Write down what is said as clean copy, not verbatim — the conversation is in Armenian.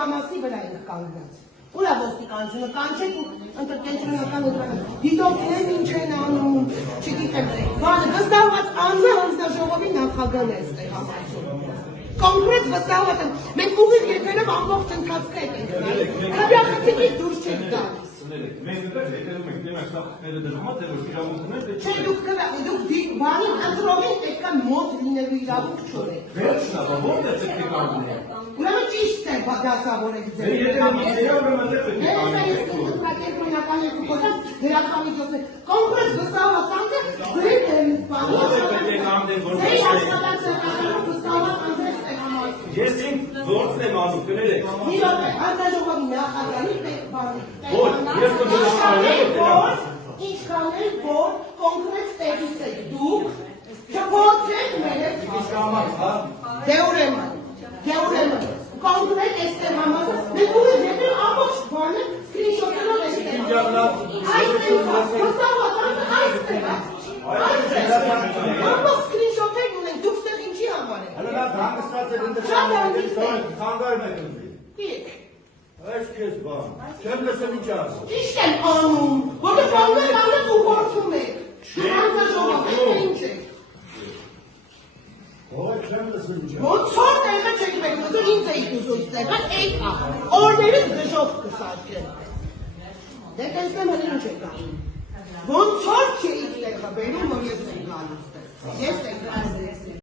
Համասի վրա ենք կանգնած։ Ուրա ոստիկանությունը կանչեք ու ընտրկենտրոնական ուտրական դիտորդներն ինչ են անում, չգիտեմ, բանը վստահված անձը հանձնաժողովի նախագահն է այստեղ Համասում։ Կոնկրետ վստահված եմ, մենք ուղիղ եթերով ամբողջ ընթացքը ենք գնալու, քվեարկացիկից դուրս չենք գալիս։ Մենք հետևում ենք դեմը սախները դժվար թե ոչ իրավունքներ Չէ, դուք բանի ընտրողին պետք է մոտ լինելու իրավունք չունեք։ Վերջն է, որտեղ պետք է կանգնենք։ Ուրեմն ճիշտ է դասավորեք ձեր։ Եթե ուրեմն Կենտրոնական երկու խոսած դրամամիջոցներ կոնկրետ վստահված անձը գրել են Ես ինձ գործն եմ անում, կնել եք։ Մի րոպե, հանձնաժողովի նախագահի ինչքան էլ որ կոնկրետ տեղից եք դուք չփորձեք մեր դե ուրեմն կոնկրետ այստեղ համաձայն մենք ուղիղ եթե ամբողջ բանը սկրինշոթերով ամբողջ սկրինշոթեր ունենք դուք ստեղ ինչի համար եք Հələ հանգստած եք Շատ հանգիստ եք խանգարում եք ընտրի։ Դիք Այս քեզ բան, չեմ լսել ինչ ասում։ Ճիշտ եմ անում, որտեղ բաններ անում ու գործում եք։ Հանձնաժողով եք ինչ եք։ Ո՞ր չեմ լսել ինչ ասում։ Ոնց որ տեղը չեք մեկնություն ինձ էիք ուզում ստեղան, եկա, օրներից դժով կսարկեն։ Դե տեսնեմ հենց ինչ եք անում։ Ոնց որ չէիք տեղը բերում, որ ես եմ գալուս տեղ։ Ես եմ գալուս